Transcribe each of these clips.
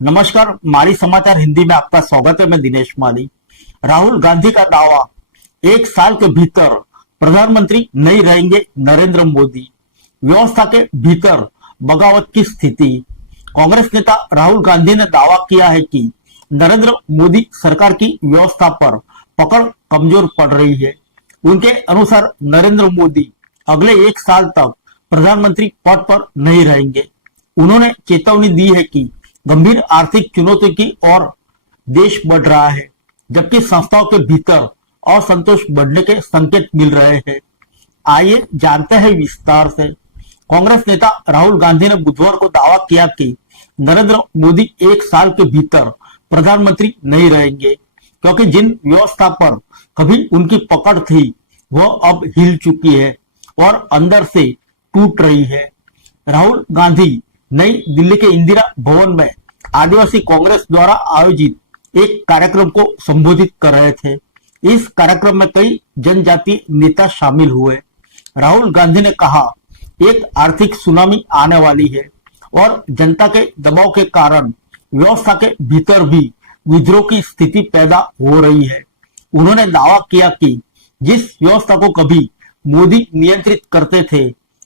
नमस्कार, माली समाचार हिंदी में आपका स्वागत है। मैं दिनेश माली। राहुल गांधी का दावा, एक साल के भीतर प्रधानमंत्री नहीं रहेंगे नरेंद्र मोदी। व्यवस्था के भीतर बगावत की स्थिति। कांग्रेस नेता राहुल गांधी ने दावा किया है कि नरेंद्र मोदी सरकार की व्यवस्था पर पकड़ कमजोर पड़ रही है। उनके अनुसार नरेंद्र मोदी अगले एक साल तक प्रधानमंत्री पद पर नहीं रहेंगे। उन्होंने चेतावनी दी है कि गंभीर आर्थिक चुनौती की ओर देश बढ़ रहा है, जबकि संस्थाओं के भीतर असंतोष बढ़ने के संकेत मिल रहे हैं। आइए जानते हैं विस्तार से। कांग्रेस नेता राहुल गांधी ने बुधवार को दावा किया कि नरेंद्र मोदी एक साल के भीतर प्रधानमंत्री नहीं रहेंगे, क्योंकि जिन व्यवस्था पर कभी उनकी पकड़ थी वह अब हिल चुकी है और अंदर से टूट रही है। राहुल गांधी नई दिल्ली के इंदिरा भवन में आदिवासी कांग्रेस द्वारा आयोजित एक कार्यक्रम को संबोधित कर रहे थे। इस कार्यक्रम में कई जनजातीय नेता शामिल हुए। राहुल गांधी ने कहा, एक आर्थिक सुनामी आने वाली है और जनता के दबाव के कारण व्यवस्था के भीतर भी विद्रोह की स्थिति पैदा हो रही है। उन्होंने दावा किया कि जिस व्यवस्था को कभी मोदी नियंत्रित करते थे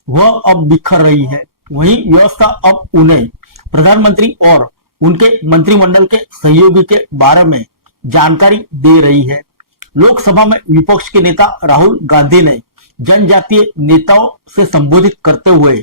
वह अब बिखर रही है। वही व्यवस्था अब उन्हें प्रधानमंत्री और उनके मंत्रिमंडल के सहयोगी के बारे में जानकारी दे रही है। लोकसभा में विपक्ष के नेता राहुल गांधी ने जनजातीय नेताओं से संबोधित करते हुए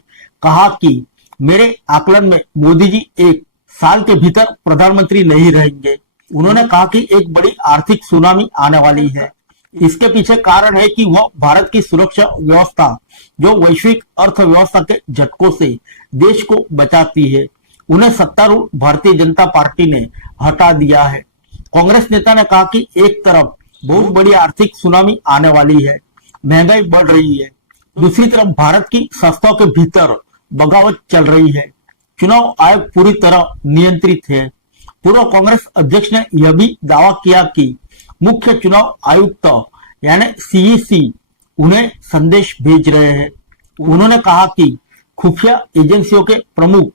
कहा कि मेरे आकलन में मोदी जी एक साल के भीतर प्रधानमंत्री नहीं रहेंगे। उन्होंने कहा कि एक बड़ी आर्थिक सुनामी आने वाली है। इसके पीछे कारण है कि वह भारत की सुरक्षा व्यवस्था, जो वैश्विक अर्थव्यवस्था के झटकों से देश को बचाती है, उन्हें सत्तारूढ़ भारतीय जनता पार्टी ने हटा दिया है। कांग्रेस नेता ने कहा कि एक तरफ बहुत बड़ी आर्थिक सुनामी आने वाली है, महंगाई बढ़ रही है, दूसरी तरफ भारत की संस्थाओं के भीतर बगावत चल रही है। चुनाव आयोग पूरी तरह नियंत्रित है। पूर्व कांग्रेस अध्यक्ष ने यह भी दावा किया कि मुख्य चुनाव आयुक्त यानी सीईसी उन्हें संदेश भेज रहे हैं। उन्होंने कहा कि खुफिया एजेंसियों के प्रमुख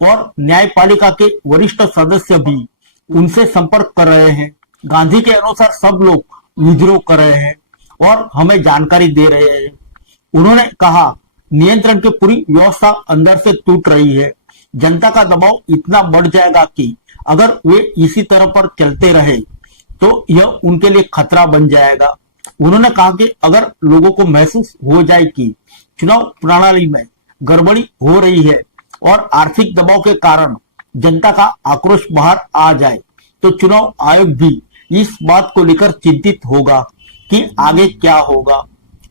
और न्यायपालिका के वरिष्ठ सदस्य भी उनसे संपर्क कर रहे हैं। गांधी के अनुसार सब लोग विद्रोह कर रहे हैं और हमें जानकारी दे रहे हैं। उन्होंने कहा, नियंत्रण की पूरी व्यवस्था अंदर से टूट रही है। जनता का दबाव इतना बढ़ जाएगा कि अगर वे इसी तरह पर चलते रहे तो यह उनके लिए खतरा बन जाएगा। उन्होंने कहा कि अगर लोगों को महसूस हो जाए कि चुनाव प्रणाली में गड़बड़ी हो रही है और आर्थिक दबाव के कारण जनता का आक्रोश बाहर आ जाए, तो चुनाव आयोग भी इस बात को लेकर चिंतित होगा कि आगे क्या होगा।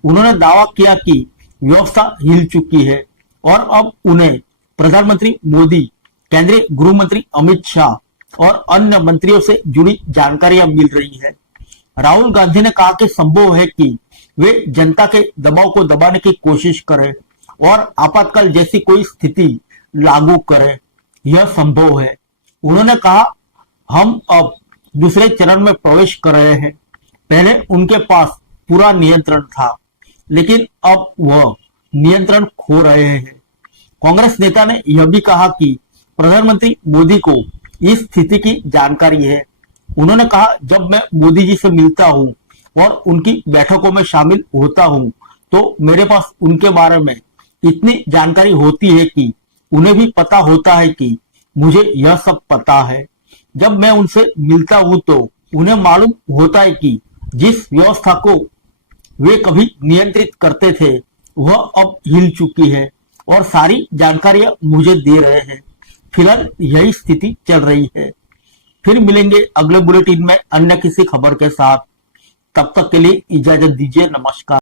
उन्होंने दावा किया कि व्यवस्था हिल चुकी है और अब उन्हें प्रधानमंत्री मोदी, केंद्रीय गृह मंत्री अमित शाह और अन्य मंत्रियों से जुड़ी जानकारियां मिल रही है। राहुल गांधी ने कहा कि संभव है कि वे जनता के दबाव को दबाने की कोशिश करें और आपातकाल जैसी कोई स्थिति लागू करें। यह संभव है। उन्होंने कहा, हम अब दूसरे चरण में प्रवेश कर रहे हैं। पहले उनके पास पूरा नियंत्रण था, लेकिन अब वह नियंत्रण खो रहे हैं। कांग्रेस नेता ने यह भी कहा कि प्रधानमंत्री मोदी को इस स्थिति की जानकारी है। उन्होंने कहा, जब मैं मोदी जी से मिलता हूं और उनकी बैठकों में शामिल होता हूं, तो मेरे पास उनके बारे में इतनी जानकारी होती है कि उन्हें भी पता होता है कि मुझे यह सब पता है। जब मैं उनसे मिलता हूं तो उन्हें मालूम होता है कि जिस व्यवस्था को वे कभी नियंत्रित करते थे वह अब हिल चुकी है और सारी जानकारियां मुझे दे रहे हैं। फिलहाल यही स्थिति चल रही है। फिर मिलेंगे अगले बुलेटिन में अन्य किसी खबर के साथ। तब तक के लिए इजाजत दीजिए। नमस्कार।